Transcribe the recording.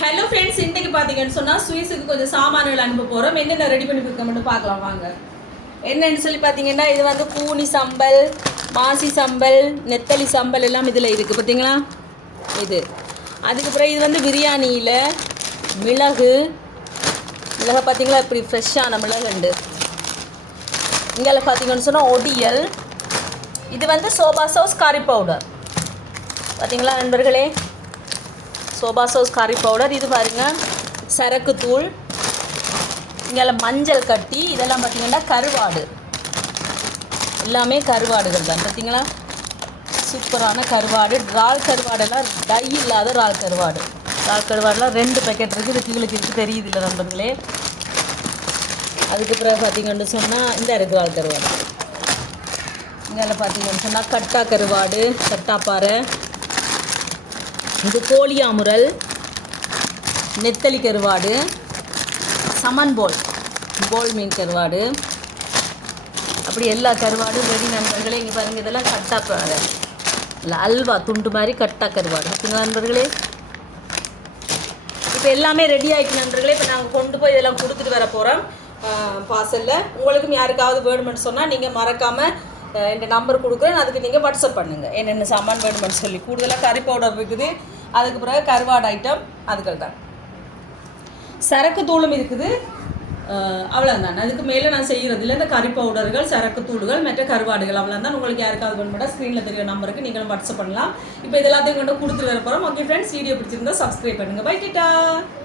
Hello friends, இன்றைக்கு பார்த்தீங்கன்னு சொன்னால் சுவிஸுக்கு கொஞ்சம் சாமான்கள் அனுப்ப போகிறோம். என்னென்ன ரெடி பண்ணி கொடுக்கணும்னு பார்க்கலாம் வாங்க. என்னென்னு சொல்லி பார்த்தீங்கன்னா, இது வந்து கூனி சம்பல், மாசி சம்பல், நெத்தலி சம்பல் எல்லாம் இதில் இருக்குது பார்த்தீங்களா. இது அதுக்கப்புறம் இது வந்து பிரியாணியில் மிளகு பார்த்தீங்களா, இப்படி ஃப்ரெஷ்ஷான மிளகு உண்டு. இங்கே பார்த்தீங்கன்னு சொன்னால் ஒடியல். இது வந்து சோபா சாஸ் கறி பவுடர் பார்த்தீங்களா நண்பர்களே, சோபா சாஸ் கறி பவுடர். இது பாருங்கள் சரக்கு தூள். இங்கே மஞ்சள் கட்டி. இதெல்லாம் பார்த்திங்கன்னா கருவாடு, எல்லாமே கருவாடுகள் தான் பார்த்திங்களா. சூப்பரான கருவாடு. இறால் கருவாடெல்லாம் டை இல்லாத இறால் கருவாடெல்லாம் 2 பேக்கெட் இருக்குது. கீழே இருக்குது, தெரியுது இல்லை நண்பர்களே. அதுக்கப்புறம் பார்த்திங்கன்னு சொன்னால் இந்த இருக்குது இறால் கருவாடு. இங்கே பார்த்திங்கன்னு சொன்னால் கட்டா கருவாடு, கட்டாப்பாறை. இது கோழியாமுரல், நெத்தலி கருவாடு, சமன் போல் மீன் கருவாடு. அப்படி எல்லா கருவாடும் ரெடி நண்பர்களே. இங்கே பாருங்கள், இதெல்லாம் கட்டாப்பாறை இல்லை அல்வா துண்டு மாதிரி கட்டா கருவாடு இருக்குங்க நண்பர்களே. இப்போ எல்லாமே ரெடி ஆகிட்டு நண்பர்களே. இப்போ நாங்கள் கொண்டு போய் இதெல்லாம் கொடுத்துட்டு வர போகிறோம் பார்சலில். உங்களுக்கும் யாருக்காவது வேணுமென்னு சொன்னால் நீங்கள் மறக்காமல் இந்த நம்பர் கொடுக்குறேன், அதுக்கு நீங்கள் வாட்ஸ்அப் பண்ணுங்கள் என்னென்ன சாமான் வேணுமென்னு சொல்லி. கூடுதலாக கறி பவுடர் இருக்குது, அதுக்கு பிறகு கருவாடு ஐட்டம், அதுக்கள் தான். சரக்கு தூளும் இருக்குது, அவ்வளோதான். அதுக்கு மேலே நான் செய்கிறது இல்லை. இந்த கறி பவுடர்கள், சரக்கு தூள்கள், மற்ற கருவாடுகள் அவ்வளோதான். உங்களுக்கு யாருக்காவது வேணுமெண்டா ஸ்க்ரீனில் தெரிய நம்பருக்கு நீங்களும் வாட்ஸ்அப் பண்ணலாம். இப்போ இது எல்லாத்தையும் கொண்டு கொடுத்துட்டு வர போகிறோம். ஓகே ஃப்ரெண்ட்ஸ், வீடியோ பிடிச்சிருந்தா சப்ஸ்கிரைப் பண்ணுங்கள். பை.